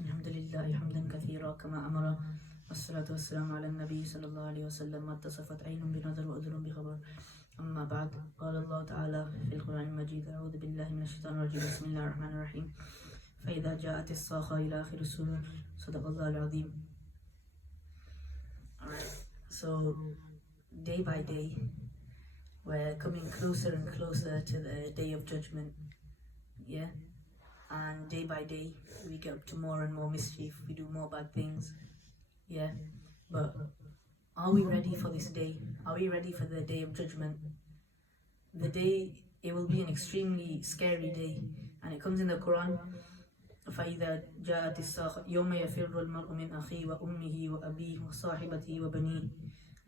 الحمد لله حمدا كثيرا كما أمر والصلاة والسلام على النبي صلى الله عليه وسلم ما اتصفت عين بنظر وأذن بخبر أما بعد قال الله تعالى في القرآن المجيد أعوذ بالله من الشيطان الرجيم بسم الله الرحمن الرحيم فإذا جاءت الصاخة إلى آخر السورة صدق الله العظيم. Alright, so day by day we're coming closer and closer to the day of judgment, yeah, and day by day we get up to more and more mischief, we do more bad things, yeah, but are we ready for this day? Are we ready for the day of judgment? The day, it will be an extremely scary day, and it comes in the Quran. فإذا جاءت الصاخة يوم يفر المرء من أخيه وأمه وأبيه وصاحبته وبنيه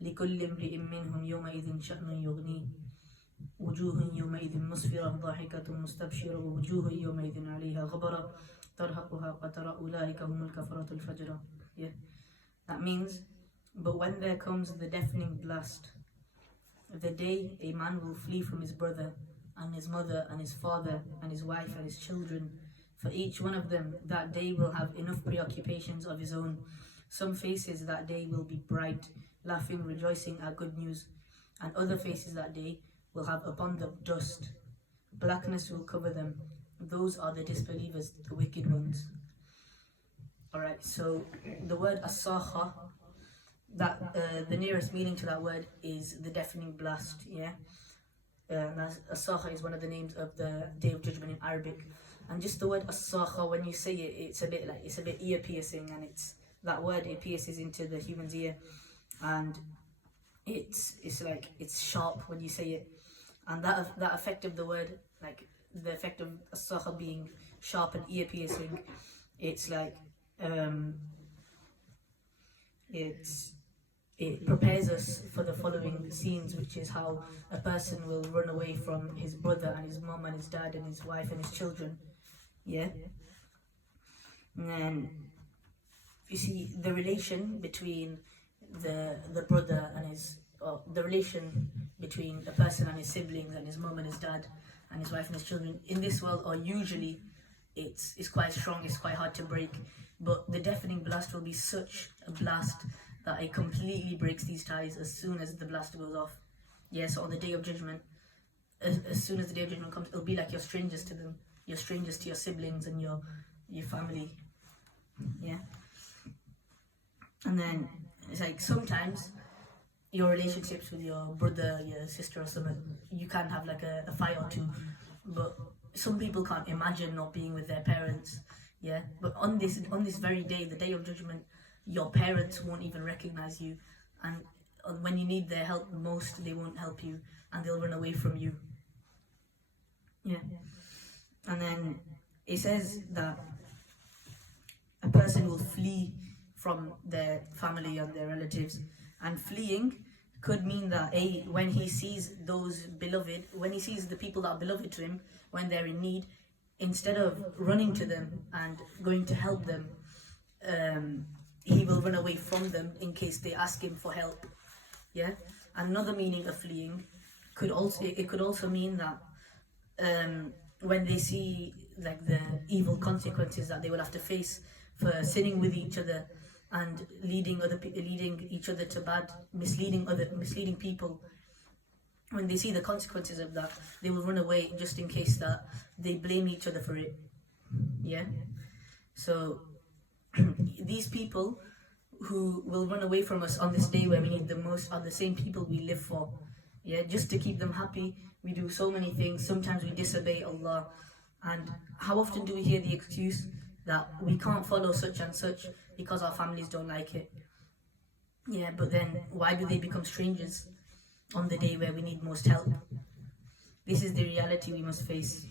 لكل امرئ منهم يومئذ شأن يغنيه وجوه يومئذ مسفرة ضاحكة مستبشرة ووجوه يومئذ عليها غبرة ترهقها قترة أولئك هم الكفرة الفجرة. Yeah, that means, but when there comes the deafening blast, the day a man will flee from his brother and his mother and his father and his wife and his children. For each one of them, that day will have enough preoccupations of his own. Some faces that day will be bright, laughing, rejoicing at good news, and other faces that day will have upon them dust. Blackness will cover them. Those are the disbelievers, the wicked ones. Alright, so the word as-sakha, that the nearest meaning to that word is the deafening blast, yeah? As-sakha is one of the names of the Day of Judgment in Arabic. And just the word as-sakha, when you say it, it's a bit ear piercing, and it's that word, it pierces into the human's ear, and it's sharp when you say it, and that effect of the word, like the effect of as-sakha being sharp and ear piercing, it's like it prepares us for the following scenes, which is how a person will run away from his brother and his mom and his dad and his wife and his children, yeah? And then you see the relation between the brother and the relation between a person and his siblings and his mom and his dad and his wife and his children in this world, or usually it's quite strong, it's quite hard to break, but the deafening blast will be such a blast that it completely breaks these ties as soon as the blast goes off. Yeah, so on the Day of Judgment, as soon as the Day of Judgment comes, it'll be like you're strangers to them. You're strangers to your siblings and your family. Yeah. And then it's like sometimes your relationships with your brother, your sister or something, you can have like a fight or two, but some people can't imagine not being with their parents. Yeah. But on this very day, the Day of Judgment, your parents won't even recognize you, and when you need their help most, they won't help you, and they'll run away from you. Yeah. And then it says that a person will flee from their family and their relatives, and fleeing could mean that when he sees those beloved, when he sees the people that are beloved to him, when they're in need, instead of running to them and going to help them, he will run away from them in case they ask him for help. Yeah. Another meaning of fleeing could also mean that when they see like the evil consequences that they will have to face for sinning with each other and leading each other to bad, misleading people, when they see the consequences of that, they will run away just in case that they blame each other for it. Yeah. So these people who will run away from us on this day where we need the most are the same people we live for. Yeah, just to keep them happy, we do so many things. Sometimes we disobey Allah, and how often do we hear the excuse that we can't follow such and such because our families don't like it? Yeah, but then why do they become strangers on the day where we need most help? This is the reality we must face.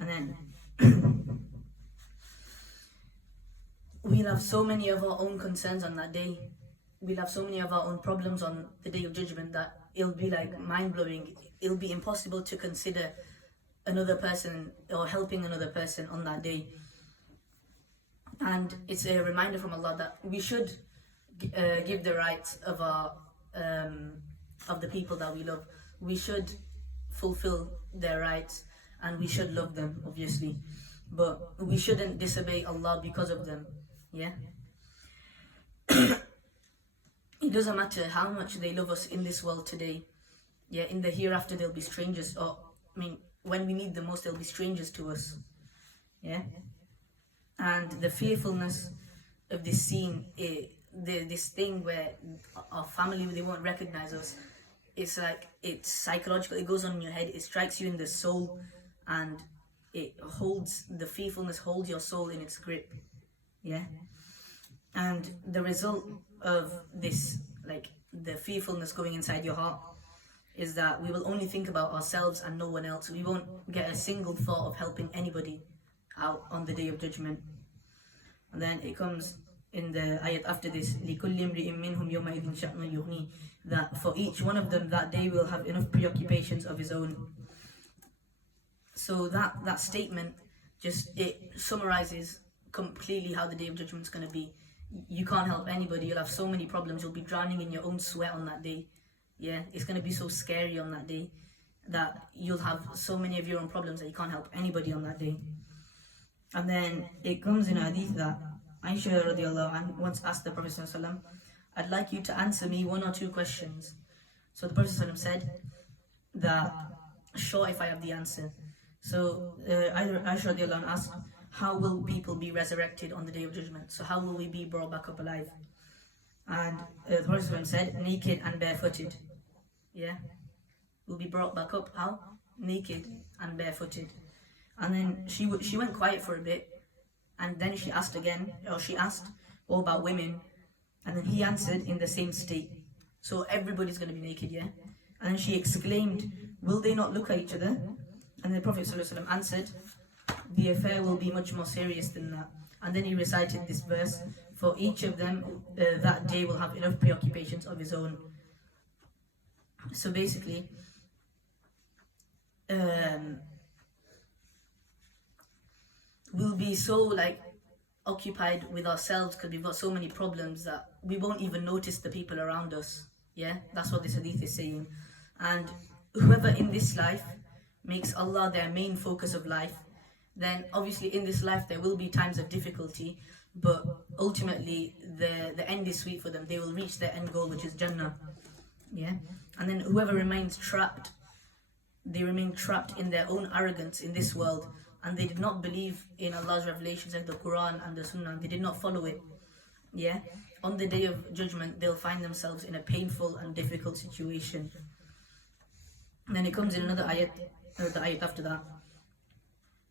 And then we'll have so many of our own concerns on that day. We'll have so many of our own problems on the Day of Judgment that it'll be like mind-blowing. It'll be impossible to consider another person or helping another person on that day. And it's a reminder from Allah that we should give the rights of the people that we love. We should fulfill their rights and we should love them, obviously. but we shouldn't disobey Allah because of them. Yeah. It doesn't matter how much they love us in this world today. Yeah, in the hereafter they'll be strangers. Or when we need them most, they'll be strangers to us. Yeah. And the fearfulness of this scene, this thing where our family, they won't recognize us. It's like, it's psychological. It goes on in your head. It strikes you in the soul, and the fearfulness holds your soul in its grip. Yeah. And the result of this, like the fearfulness going inside your heart, is that we will only think about ourselves and no one else. We won't get a single thought of helping anybody out on the Day of Judgment. And then it comes in the ayat after this, لِكُلِّ امْرِئٍ مِّنْهُمْ يَوْمَئِذٍ شَأْنٌ يُغْنِيهِ, that for each one of them that day will have enough preoccupations of his own. So that statement it summarizes completely how the Day of Judgment is going to be. You can't help anybody. You'll have so many problems. You'll be drowning in your own sweat on that day. Yeah, it's going to be so scary on that day that you'll have so many of your own problems that you can't help anybody on that day. And then it comes in a hadith that Aisha radiallahu anha once asked the Prophet ﷺ, I'd like you to answer me one or two questions. So the Prophet ﷺ said that, sure, if I have the answer. So Aisha radiallahu anha asked, how will people be resurrected on the Day of Judgment? So how will we be brought back up alive? And the Prophet ﷺ said, naked and barefooted. Yeah, we'll be brought back up, how? Naked and barefooted. And then she went quiet for a bit, and then she asked, what about women? And then he answered in the same state. So everybody's going to be naked, yeah? And then she exclaimed, will they not look at each other? And the Prophet ﷺ answered, the affair will be much more serious than that. And then he recited this verse, for each of them that day will have enough preoccupations of his own. So basically, we'll be so occupied with ourselves because we've got so many problems that we won't even notice the people around us. Yeah, that's what this hadith is saying. And whoever in this life makes Allah their main focus of life, then obviously in this life there will be times of difficulty, but ultimately the end is sweet for them. They will reach their end goal, which is Jannah. Yeah. And then whoever remains trapped, they remain trapped in their own arrogance in this world, and they did not believe in Allah's revelations like the Quran and the Sunnah. They did not follow it. Yeah. On the Day of Judgment, they'll find themselves in a painful and difficult situation. And then it comes in another ayat, the ayat after that,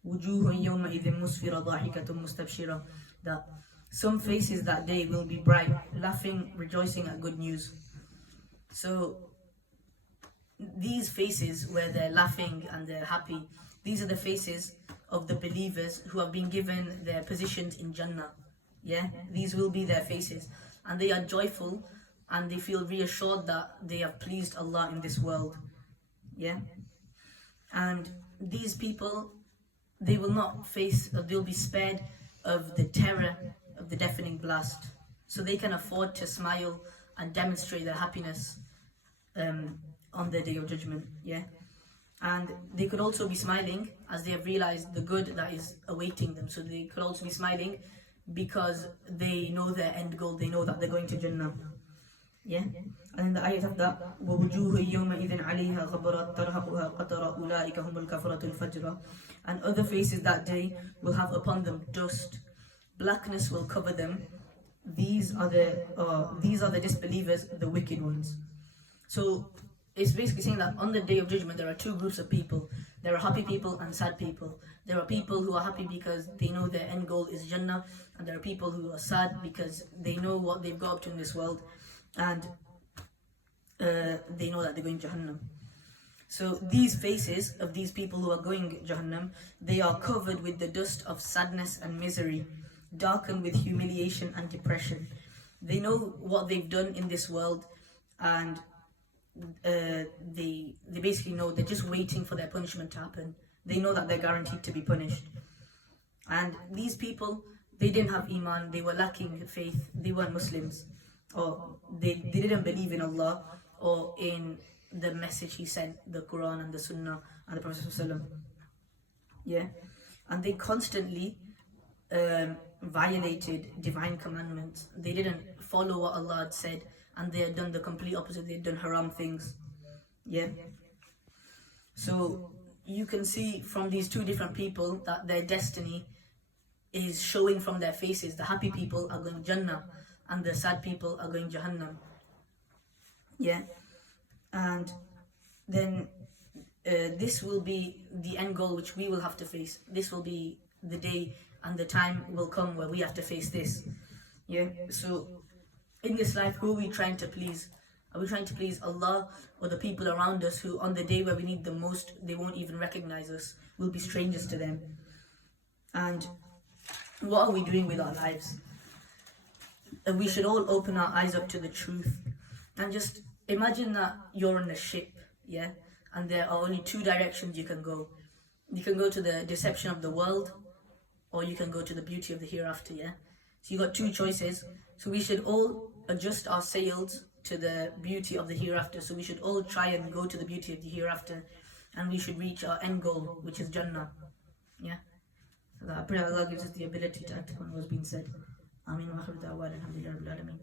وُجُوهٌ يَوْمَئِذٍ مُسْفِرَةٌ ضَاحِكَةٌ مُسْتَبْشِرَةٌ, that some faces that day will be bright, laughing, rejoicing at good news. So these faces where they're laughing and they're happy, these are the faces of the believers who have been given their positions in Jannah. Yeah, these will be their faces, and they are joyful and they feel reassured that they have pleased Allah in this world. Yeah, and these people, they will not they'll be spared of the terror of the deafening blast, so they can afford to smile and demonstrate their happiness on the Day of Judgment. Yeah, and they could also be smiling as they have realized the good that is awaiting them. So they could also be smiling because they know their end goal, they know that they're going to Jannah. Yeah, and then the ayat of that, وَوُجُوهٌ يَوْمَئِذٍ عَلَيْهَا غَبَرَةٌ تَرْهَقُهَا قَتَرَةٌ أُولَٰئِكَ هُمُ الْكَفَرَةُ الْفَجْرَةُ, and other faces that day will have upon them dust, blackness will cover them. These are the disbelievers, the wicked ones. So it's basically saying that on the Day of Judgment there are two groups of people. There are happy people and sad people. There are people who are happy because they know their end goal is Jannah, and there are people who are sad because they know what they've got up to in this world, and they know that they're going to Jahannam. So these faces of these people who are going Jahannam, they are covered with the dust of sadness and misery, darkened with humiliation and depression. They know what they've done in this world, and they basically know they're just waiting for their punishment to happen. They know that they're guaranteed to be punished. And these people, they didn't have Iman, they were lacking faith, they weren't Muslims, or they didn't believe in Allah or in the message He sent, the Quran and the Sunnah and the Prophet ﷺ. Yeah. and they constantly violated divine commandments. They didn't follow what Allah had said, and they had done the complete opposite. They had done haram things. Yeah. So you can see from these two different people that their destiny is showing from their faces. The happy people are going Jannah, and the sad people are going Jahannam. Yeah. And then this will be the end goal which we will have to face. This will be the day and the time will come where we have to face this. Yeah. So in this life, who are we trying to please? Are we trying to please Allah or the people around us who on the day where we need them most, they won't even recognize us? We'll be strangers to them. And what are we doing with our lives? And we should all open our eyes up to the truth. And just imagine that you're on a ship, yeah? And there are only two directions you can go. You can go to the deception of the world, or you can go to the beauty of the hereafter, yeah? So you got two choices. So we should all adjust our sails to the beauty of the hereafter. So we should all try and go to the beauty of the hereafter, and we should reach our end goal, which is Jannah. Yeah? So that I pray Allah gives us the ability to act upon what has been said. Ameen wa akhiru da'wana alhamdulillahi rabbil alamin.